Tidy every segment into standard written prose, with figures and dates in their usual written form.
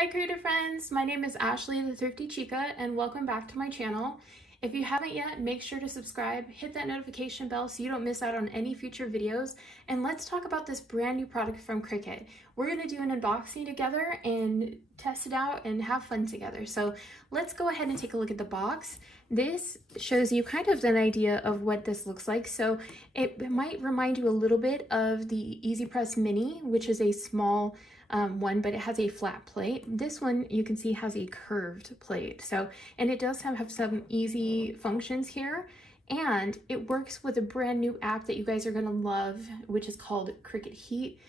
Hi creative friends, my name is Ashley the Thrifty Chica and welcome back to my channel. If you haven't yet, make sure to subscribe, hit that notification bell so you don't miss out on any future videos, and let's talk about this brand new product from Cricut. We're going to do an unboxing together and test it out and have fun together. So let's go ahead and take a look at the box. This shows you kind of an idea of what this looks like. So it might remind you a little bit of the Easy Press Mini, which is a small one, but it has a flat plate. This one you can see has a curved plate. So, and it does have some easy functions here, and it works with a brand new app that you guys are gonna love, which is called Cricut Heat.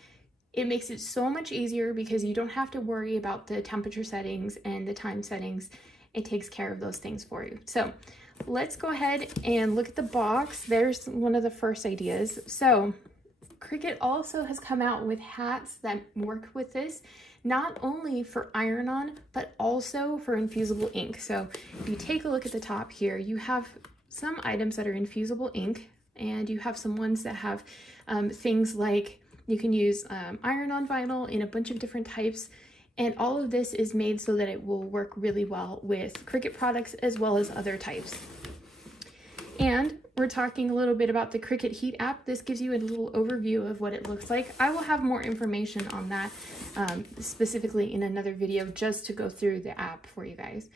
It makes it so much easier because you don't have to worry about the temperature settings and the time settings. It takes care of those things for you. So let's go ahead and look at the box. There's one of the first ideas. So Cricut also has come out with hats that work with this, not only for iron-on, but also for infusible ink. So if you take a look at the top here, you have some items that are infusible ink, and you have some ones that have things like you can use iron-on vinyl in a bunch of different types, and all of this is made so that it will work really well with Cricut products as well as other types. And we're talking a little bit about the Cricut Heat App. This gives you a little overview of what it looks like. I will have more information on that specifically in another video just to go through the app for you guys.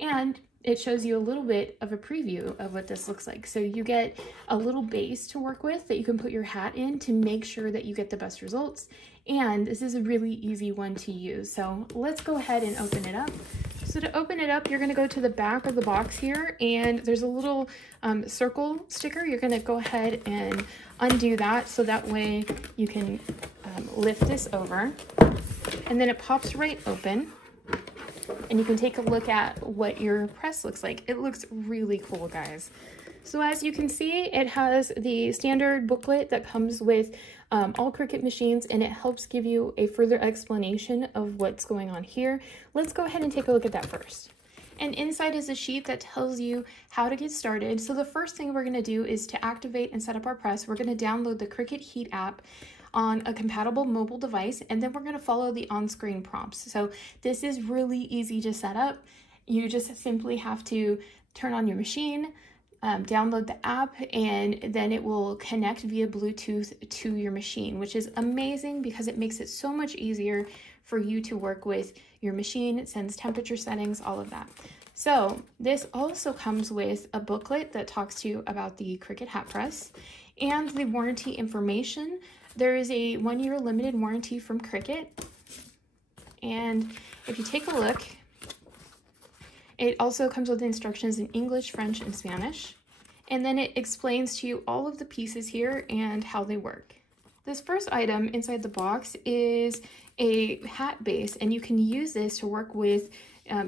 And it shows you a little bit of a preview of what this looks like. So you get a little base to work with that you can put your hat in to make sure that you get the best results. And this is a really easy one to use. So let's go ahead and open it up. So to open it up, you're going to go to the back of the box here, and there's a little circle sticker. You're going to go ahead and undo that so that way you can lift this over, and then it pops right open, and you can take a look at what your press looks like. It looks really cool, guys. So as you can see, it has the standard booklet that comes with all Cricut machines, and it helps give you a further explanation of what's going on here. Let's go ahead and take a look at that first. And inside is a sheet that tells you how to get started. So the first thing we're going to do is to activate and set up our press. We're going to download the Cricut Heat app on a compatible mobile device, and then we're going to follow the on-screen prompts. So this is really easy to set up. You just simply have to turn on your machine, download the app, and then it will connect via Bluetooth to your machine, which is amazing because it makes it so much easier for you to work with your machine. It sends temperature settings, all of that. So this also comes with a booklet that talks to you about the Cricut Hat Press and the warranty information. There is a 1-year limited warranty from Cricut, and if you take a look, it also comes with instructions in English, French, and Spanish. And then it explains to you all of the pieces here and how they work. This first item inside the box is a hat base, and you can use this to work with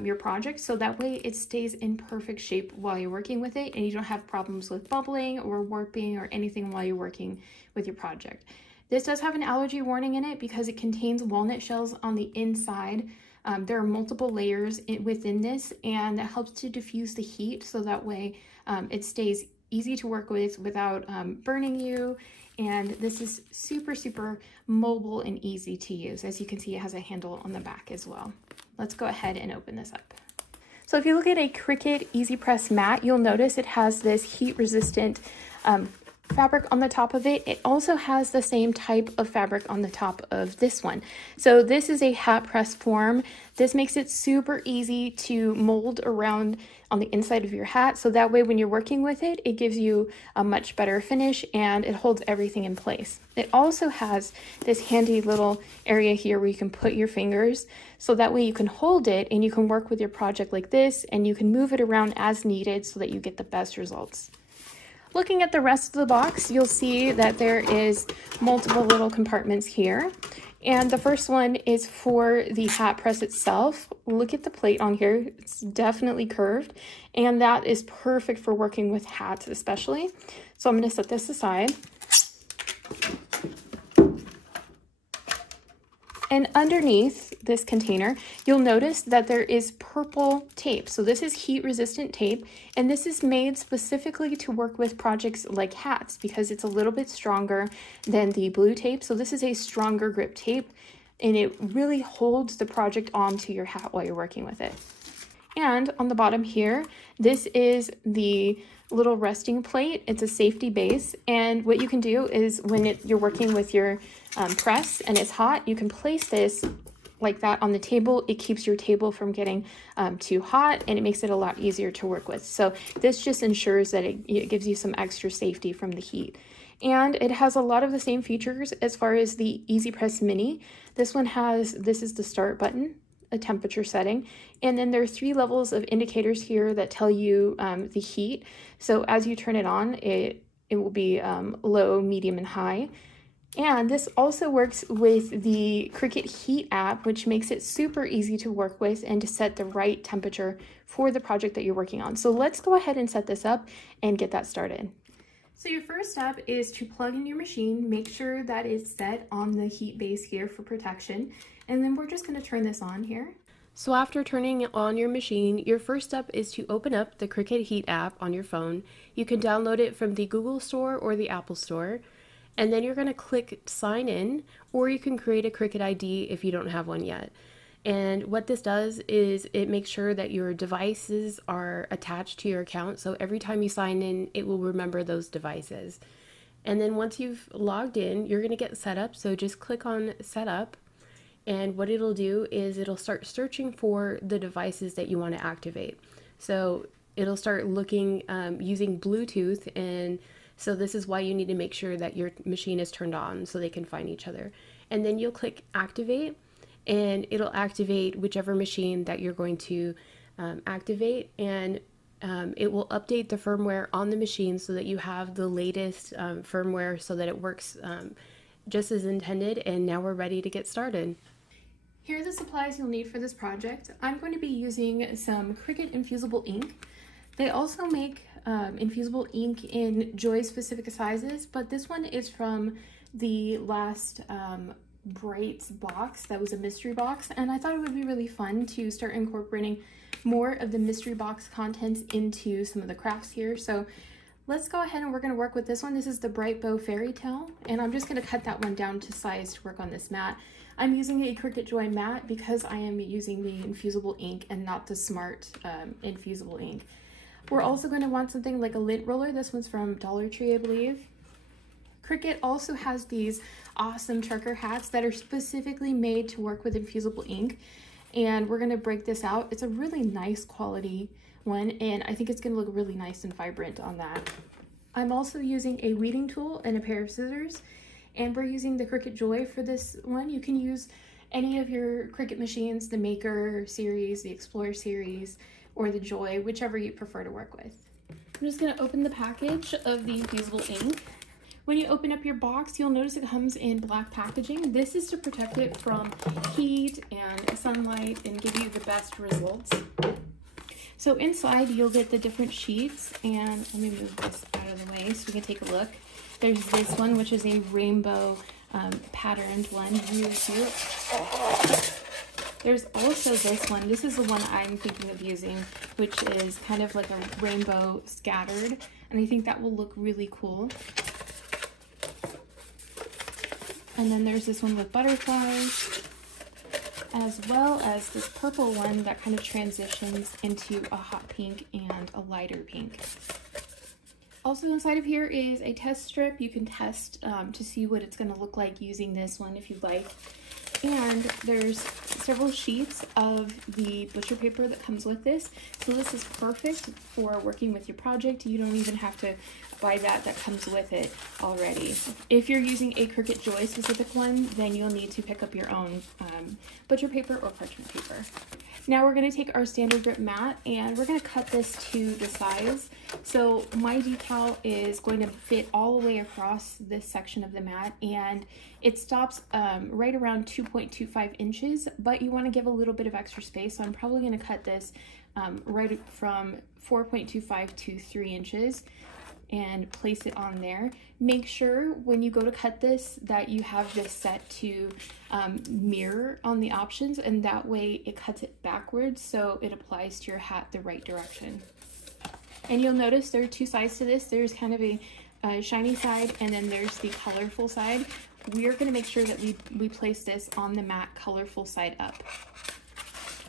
your project, so that way it stays in perfect shape while you're working with it, and you don't have problems with bubbling or warping or anything while you're working with your project. This does have an allergy warning in it because it contains walnut shells on the inside. There are multiple layers within this, and that helps to diffuse the heat so that way it stays easy to work with without burning you. And this is super mobile and easy to use. As you can see, it has a handle on the back as well. Let's go ahead and open this up. So if you look at a Cricut Easy Press mat, you'll notice it has this heat resistant fabric on the top of it. It also has the same type of fabric on the top of this one. So this is a hat press form. This makes it super easy to mold around on the inside of your hat, so that way when you're working with it, it gives you a much better finish and it holds everything in place. It also has this handy little area here where you can put your fingers, so that way you can hold it and you can work with your project like this, and you can move it around as needed so that you get the best results. Looking at the rest of the box, you'll see that there is multiple little compartments here. And the first one is for the hat press itself. Look at the plate on here. It's definitely curved, and that is perfect for working with hats especially. So I'm going to set this aside. And underneath this container, you'll notice that there is purple tape. So this is heat resistant tape, and this is made specifically to work with projects like hats because it's a little bit stronger than the blue tape. So this is a stronger grip tape. and it really holds the project onto your hat while you're working with it. And on the bottom here, this is the little resting plate. It's a safety base, and what you can do is when you're working with your press and it's hot, you can place this like that on the table. It keeps your table from getting too hot, and it makes it a lot easier to work with. So this just ensures that it gives you some extra safety from the heat. And it has a lot of the same features as far as the Easy Press Mini. This is the start button, a temperature setting, and then there are 3 levels of indicators here that tell you the heat. So as you turn it on, it will be low, medium, and high. And this also works with the Cricut Heat App, which makes it super easy to work with and to set the right temperature for the project that you're working on. So let's go ahead and set this up and get that started. So your first step is to plug in your machine, make sure that it's set on the heat base here for protection, and then we're just going to turn this on here. So after turning on your machine, your first step is to open up the Cricut Heat App on your phone. You can download it from the Google Store or the Apple Store, and then you're going to click Sign In, or you can create a Cricut ID if you don't have one yet. And what this does is it makes sure that your devices are attached to your account. So every time you sign in, it will remember those devices. And then once you've logged in, you're going to get set up. So just click on Setup. And what it'll do is it'll start searching for the devices that you want to activate. So it'll start looking using Bluetooth. And so this is why you need to make sure that your machine is turned on so they can find each other. And then you'll click Activate, and it'll activate whichever machine that you're going to activate, and it will update the firmware on the machine so that you have the latest firmware so that it works just as intended. And now we're ready to get started. Here are the supplies you'll need for this project. I'm going to be using some Cricut Infusible Ink. They also make Infusible Ink in Joy specific sizes, but this one is from the last Brights box that was a mystery box, and I thought it would be really fun to start incorporating more of the mystery box contents into some of the crafts here. So let's go ahead and we're going to work with this one. This is the Bright Bow Fairy Tale, and I'm just going to cut that one down to size to work on this mat. I'm using a Cricut Joy mat because I am using the Infusible Ink and not the Smart Infusible Ink. We're also going to want something like a lint roller. This one's from Dollar Tree, I believe. Cricut also has these awesome trucker hats that are specifically made to work with Infusible Ink, and we're going to break this out. It's a really nice quality one, and I think it's going to look really nice and vibrant on that. I'm also using a weeding tool and a pair of scissors, and we're using the Cricut Joy for this one. You can use any of your Cricut machines, the Maker series, the Explorer series, or the Joy, whichever you prefer to work with. I'm just going to open the package of the Infusible Ink. When you open up your box, you'll notice it comes in black packaging. This is to protect it from heat and sunlight and give you the best results. So inside you'll get the different sheets, and let me move this out of the way so we can take a look. There's this one, which is a rainbow patterned one. There's also this one. This is the one I'm thinking of using, which is kind of like a rainbow scattered, and I think that will look really cool. And then there's this one with butterflies, as well as this purple one that kind of transitions into a hot pink and a lighter pink. Also inside of here is a test strip. You can test to see what it's going to look like using this one if you'd like. And there's several sheets of the butcher paper that comes with this. So this is perfect for working with your project. You don't even have to buy that comes with it already. If you're using a Cricut Joy specific one, then you'll need to pick up your own butcher paper or parchment paper. Now we're going to take our standard grip mat and we're going to cut this to the size. So my decal is going to fit all the way across this section of the mat, and it stops right around 2.25 inches, but you want to give a little bit of extra space. So I'm probably going to cut this right from 4.25 to 3 inches and place it on there. Make sure when you go to cut this that you have this set to mirror on the options, and that way it cuts it backwards so it applies to your hat the right direction. And you'll notice there are two sides to this. There's kind of a shiny side, and then there's the colorful side. we are going to make sure that we place this on the matte colorful side up.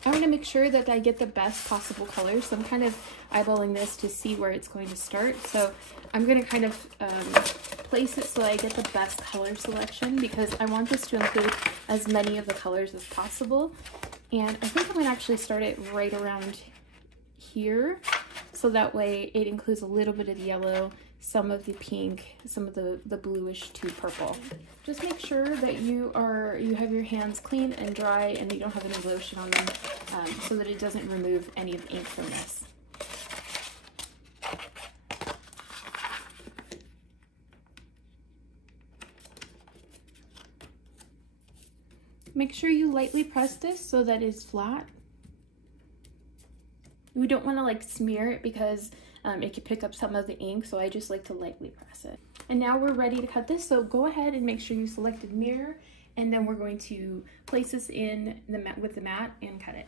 I want to make sure that I get the best possible color, so I'm kind of eyeballing this to see where it's going to start. So I'm going to kind of place it so I get the best color selection, because I want this to include as many of the colors as possible. And I think I'm going to actually start it right around here, so that way it includes a little bit of the yellow, some of the pink, some of the bluish to purple. Just make sure that you have your hands clean and dry and you don't have any lotion on them, so that it doesn't remove any of the ink from this. Make sure you lightly press this so that it's flat. We don't want to like smear it, because it could pick up some of the ink, so I just like to lightly press it. And now we're ready to cut this, so go ahead and make sure you selected mirror, and then we're going to place this in the mat with the mat and cut it.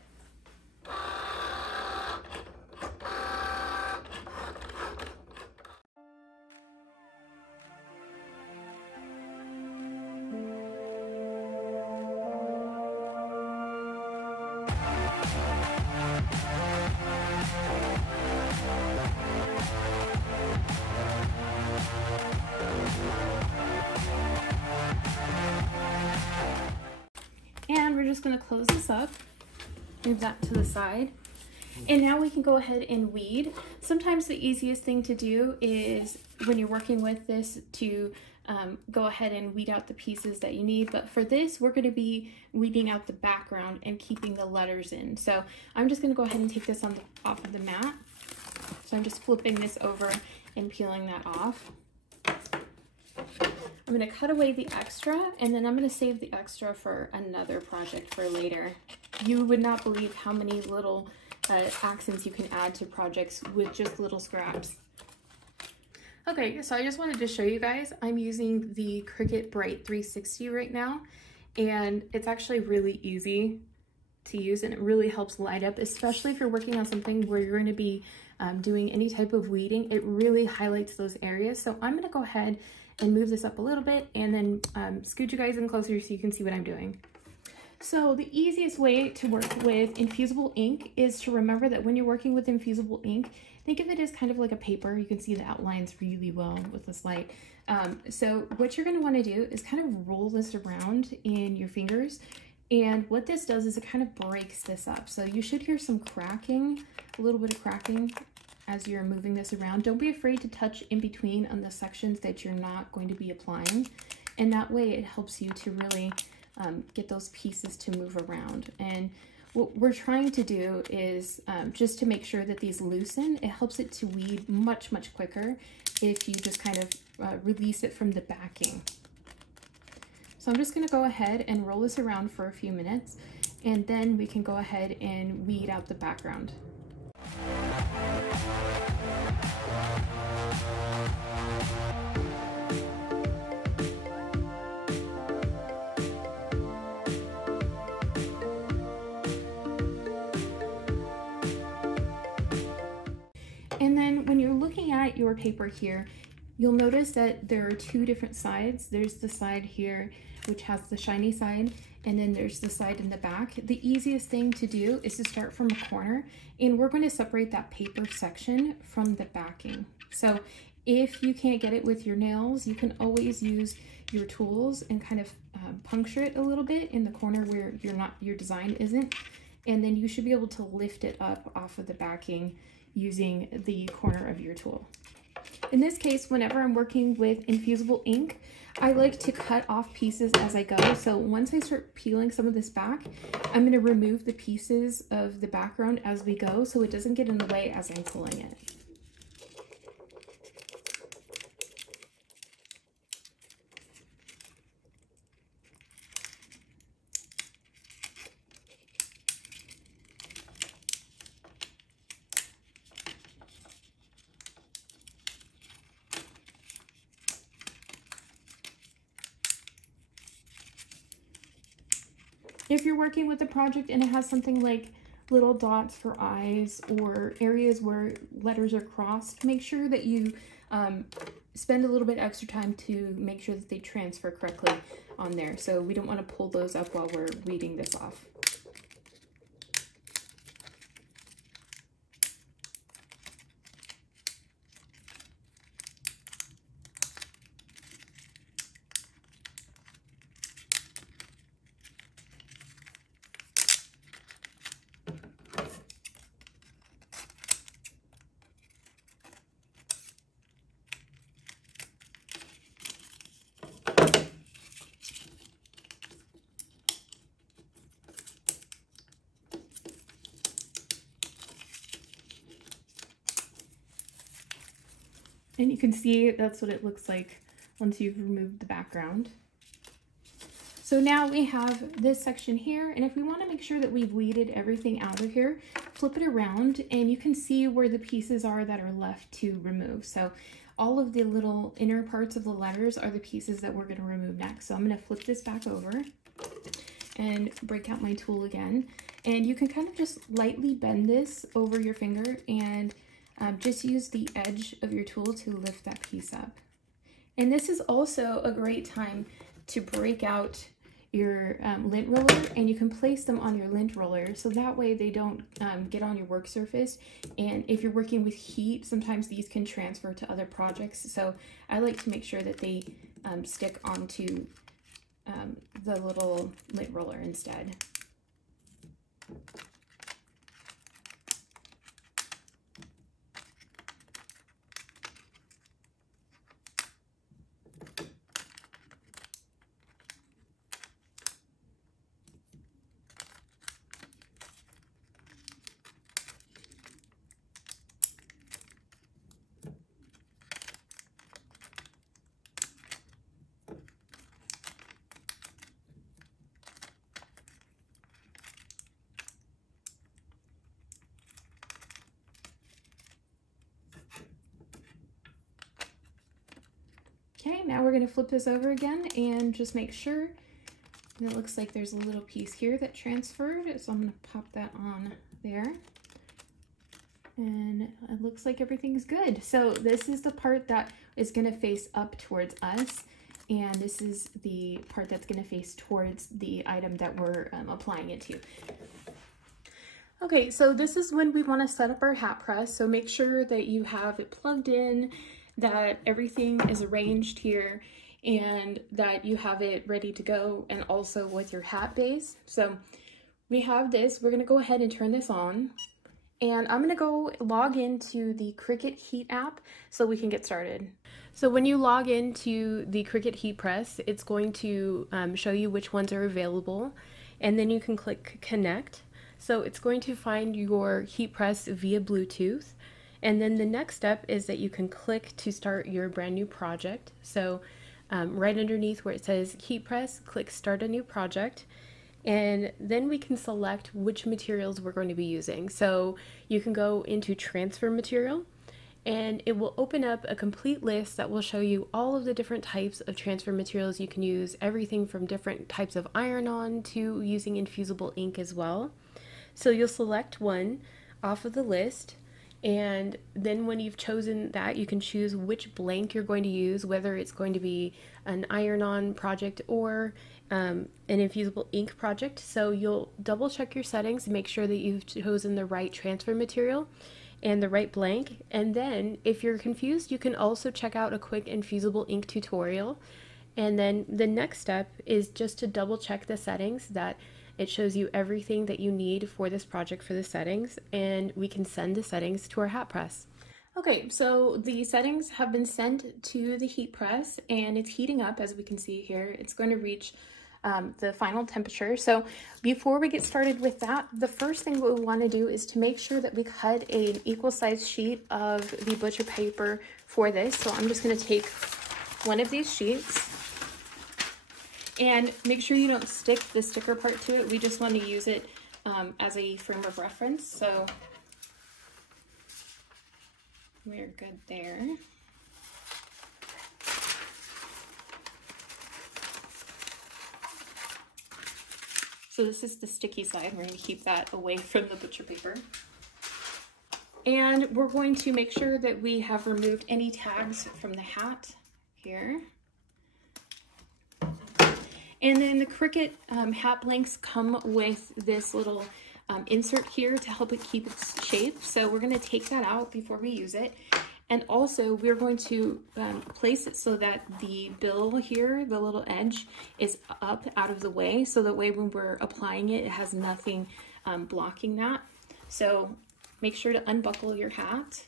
And we're just going to close this up, move that to the side. And now we can go ahead and weed. Sometimes the easiest thing to do is, when you're working with this, to go ahead and weed out the pieces that you need. But for this, we're going to be weeding out the background and keeping the letters in. So I'm just going to go ahead and take this off of the mat. So I'm just flipping this over and peeling that off. I'm going to cut away the extra, and then I'm going to save the extra for another project for later. You would not believe how many little accents you can add to projects with just little scraps. Okay, so I just wanted to show you guys, I'm using the Cricut Bright 360 right now, and it's actually really easy to use, and it really helps light up, especially if you're working on something where you're going to be doing any type of weeding. It really highlights those areas. So I'm going to go ahead and move this up a little bit, and then scoot you guys in closer so you can see what I'm doing. So the easiest way to work with Infusible Ink is to remember that when you're working with Infusible Ink, think of it as kind of like a paper. You can see the outlines really well with this light. So what you're going to want to do is kind of roll this around in your fingers, and what this does is it kind of breaks this up. So you should hear some cracking, a little bit of cracking as you're moving this around. Don't be afraid to touch in between on the sections that you're not going to be applying, and that way it helps you to really get those pieces to move around. And what we're trying to do is just to make sure that these loosen. It helps it to weed much quicker if you just kind of release it from the backing. So I'm just going to go ahead and roll this around for a few minutes, and then we can go ahead and weed out the background. And then when you're looking at your paper here, you'll notice that there are two different sides. There's the side here, which has the shiny side, and then there's the side in the back. The easiest thing to do is to start from a corner, and we're going to separate that paper section from the backing. So if you can't get it with your nails, you can always use your tools and kind of puncture it a little bit in the corner where your design isn't, and then you should be able to lift it up off of the backing using the corner of your tool. In this case, whenever I'm working with Infusible Ink, I like to cut off pieces as I go. So once I start peeling some of this back, I'm going to remove the pieces of the background as we go so it doesn't get in the way as I'm pulling it. If you're working with a project and it has something like little dots for eyes or areas where letters are crossed, make sure that you spend a little bit extra time to make sure that they transfer correctly on there. So we don't want to pull those up while we're reading this off. And you can see that's what it looks like once you've removed the background. So now we have this section here, and if we want to make sure that we've weeded everything out of here, flip it around and you can see where the pieces are that are left to remove. So all of the little inner parts of the letters are the pieces that we're going to remove next. So I'm going to flip this back over and break out my tool again. And you can kind of just lightly bend this over your finger and just use the edge of your tool to lift that piece up. And this is also a great time to break out your lint roller, and you can place them on your lint roller so that way they don't get on your work surface. And if you're working with heat, sometimes these can transfer to other projects. So I like to make sure that they stick onto the little lint roller instead. Okay, now we're going to flip this over again and just make sure. And it looks like there's a little piece here that transferred, so I'm going to pop that on there. And it looks like everything's good. So this is the part that is going to face up towards us, and this is the part that's going to face towards the item that we're applying it to. Okay, so this is when we want to set up our hat press. So make sure that you have it plugged in, that everything is arranged here, and that you have it ready to go, and also with your hat base. So we have this. We're going to go ahead and turn this on, and I'm going to go log into the Cricut Heat app so we can get started. So when you log into the Cricut Heat Press, it's going to show you which ones are available, and then you can click connect. So it's going to find your heat press via Bluetooth. And then the next step is that you can click to start your brand new project. So right underneath where it says heat press, click start a new project. And then we can select which materials we're going to be using. So you can go into transfer material, and it will open up a complete list that will show you all of the different types of transfer materials you can use, everything from different types of iron-on to using infusible ink as well. So you'll select one off of the list, and then when you've chosen that, you can choose which blank you're going to use, whether it's going to be an iron-on project or an infusible ink project. So you'll double check your settings to make sure that you've chosen the right transfer material and the right blank. And then if you're confused, you can also check out a quick infusible ink tutorial. And then the next step is just to double check the settings, that it shows you everything that you need for this project for the settings, and we can send the settings to our hat press. Okay, so the settings have been sent to the heat press, and it's heating up, as we can see here. It's going to reach the final temperature. So before we get started with that, the first thing we want to do is to make sure that we cut an equal size sheet of the butcher paper for this. So I'm just going to take one of these sheets, and make sure you don't stick the sticker part to it. We just want to use it as a frame of reference. So we're good there. So this is the sticky side. We're going to keep that away from the butcher paper. And we're going to make sure that we have removed any tags from the hat here. And then the Cricut hat blanks come with this little insert here to help it keep its shape. So we're going to take that out before we use it. And also we're going to place it so that the bill here, the little edge, is up out of the way. So that way when we're applying it, it has nothing blocking that. So make sure to unbuckle your hat.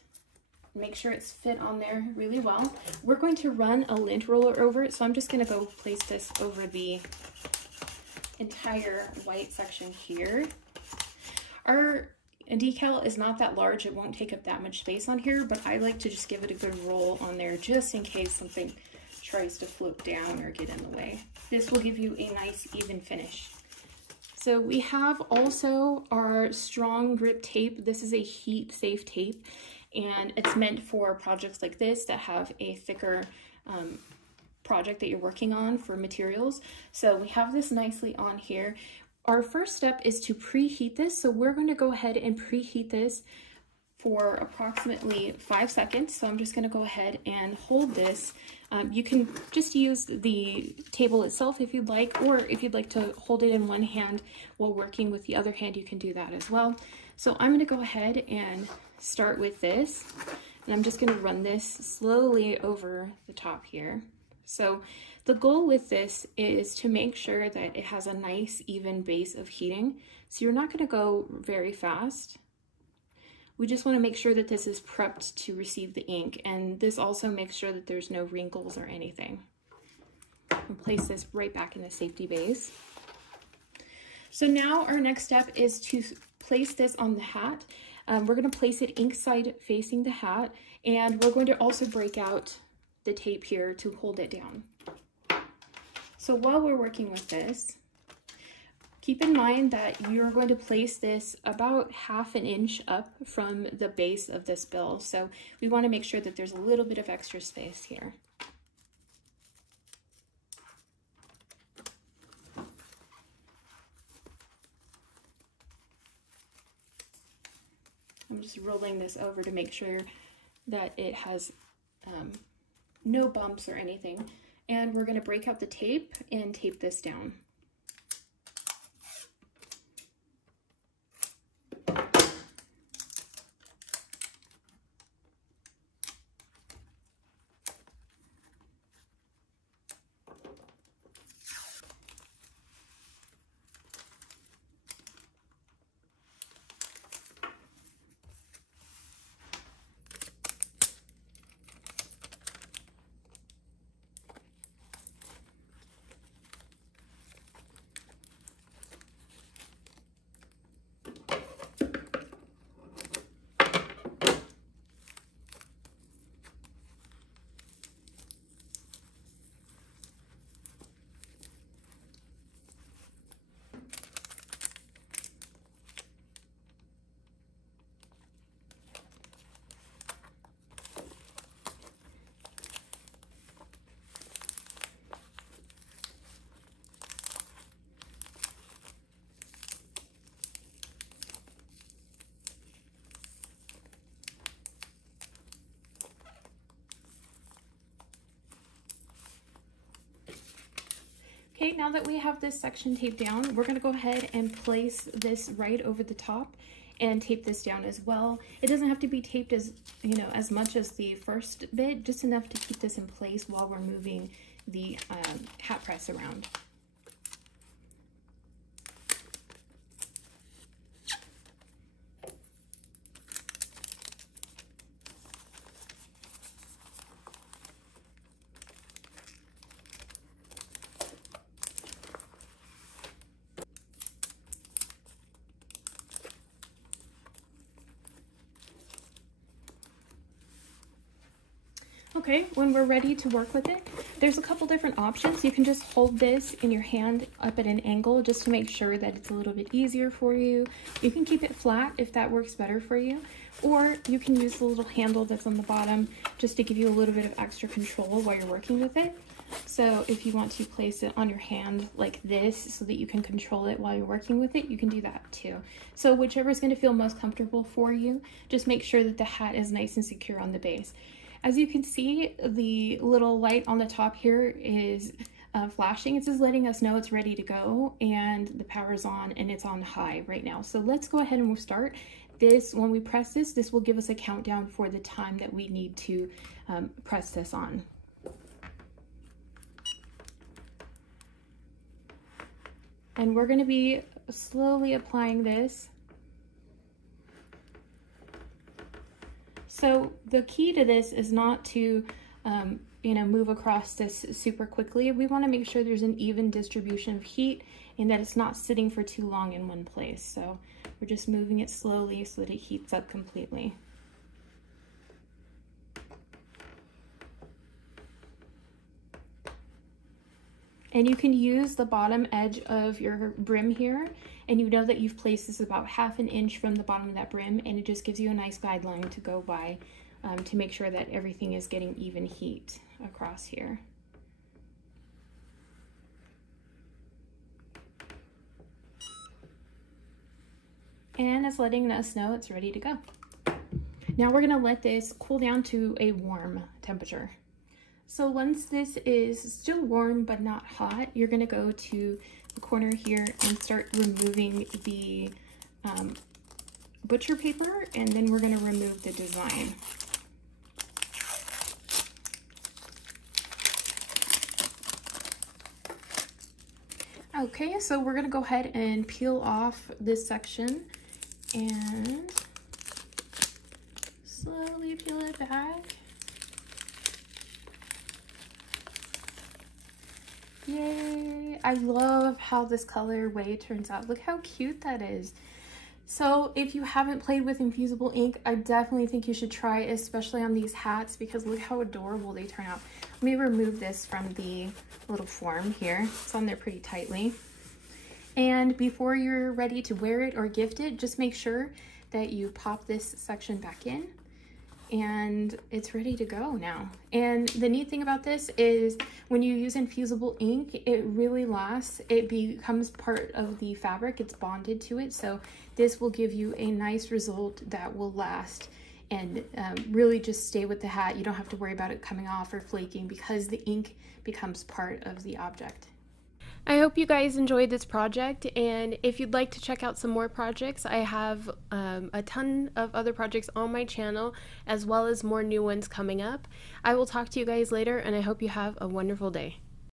Make sure it's fit on there really well. We're going to run a lint roller over it, so I'm just going to go place this over the entire white section here. Our decal is not that large, it won't take up that much space on here, but I like to just give it a good roll on there just in case something tries to float down or get in the way. This will give you a nice even finish. So we have also our strong grip tape. This is a heat safe tape, and it's meant for projects like this that have a thicker project that you're working on for materials. So we have this nicely on here. Our first step is to preheat this. So we're going to go ahead and preheat this for approximately 5 seconds. So I'm just going to go ahead and hold this. You can just use the table itself if you'd like, or if you'd like to hold it in one hand while working with the other hand, you can do that as well. So I'm going to go ahead and start with this, and I'm just going to run this slowly over the top here. So the goal with this is to make sure that it has a nice even base of heating. So you're not going to go very fast. We just want to make sure that this is prepped to receive the ink, and this also makes sure that there's no wrinkles or anything. We'll place this right back in the safety base. So now our next step is to place this on the hat. We're going to place it ink side facing the hat, and we're going to also break out the tape here to hold it down. So while we're working with this, keep in mind that you're going to place this about 1/2 inch up from the base of this bill. So we want to make sure that there's a little bit of extra space here. I'm just rolling this over to make sure that it has no bumps or anything. And we're going to break out the tape and tape this down. Okay, now that we have this section taped down, we're going to go ahead and place this right over the top and tape this down as well. It doesn't have to be taped as, as much as the first bit, just enough to keep this in place while we're moving the hat press around. Okay, when we're ready to work with it, there's a couple different options. You can just hold this in your hand up at an angle just to make sure that it's a little bit easier for you. You can keep it flat if that works better for you, or you can use the little handle that's on the bottom just to give you a little bit of extra control while you're working with it. So if you want to place it on your hand like this so that you can control it while you're working with it, you can do that too. So whichever is going to feel most comfortable for you, just make sure that the hat is nice and secure on the base. As you can see, the little light on the top here is flashing. It's just letting us know it's ready to go, and the power's on and it's on high right now. So let's go ahead and we'll start. This, when we press this, this will give us a countdown for the time that we need to press this on. And we're going to be slowly applying this. So the key to this is not to, move across this super quickly. We want to make sure there's an even distribution of heat and that it's not sitting for too long in one place. So we're just moving it slowly so that it heats up completely. And you can use the bottom edge of your brim here, and you know that you've placed this about 1/2 inch from the bottom of that brim, and it just gives you a nice guideline to go by to make sure that everything is getting even heat across here. And it's letting us know it's ready to go. Now we're gonna let this cool down to a warm temperature. So once this is still warm but not hot, you're gonna go to the corner here and start removing the butcher paper, and then we're gonna remove the design. Okay, so we're gonna go ahead and peel off this section and slowly peel it back. Yay! I love how this colorway turns out. Look how cute that is. So if you haven't played with Infusible Ink, I definitely think you should try it, especially on these hats, because look how adorable they turn out. Let me remove this from the little form here. It's on there pretty tightly. And before you're ready to wear it or gift it, just make sure that you pop this section back in, and it's ready to go now. And the neat thing about this is when you use Infusible Ink, it really lasts. It becomes part of the fabric. It's bonded to it. So this will give you a nice result that will last and really just stay with the hat. You don't have to worry about it coming off or flaking because the ink becomes part of the object. I hope you guys enjoyed this project, and if you'd like to check out some more projects, I have a ton of other projects on my channel, as well as more new ones coming up. I will talk to you guys later, and I hope you have a wonderful day.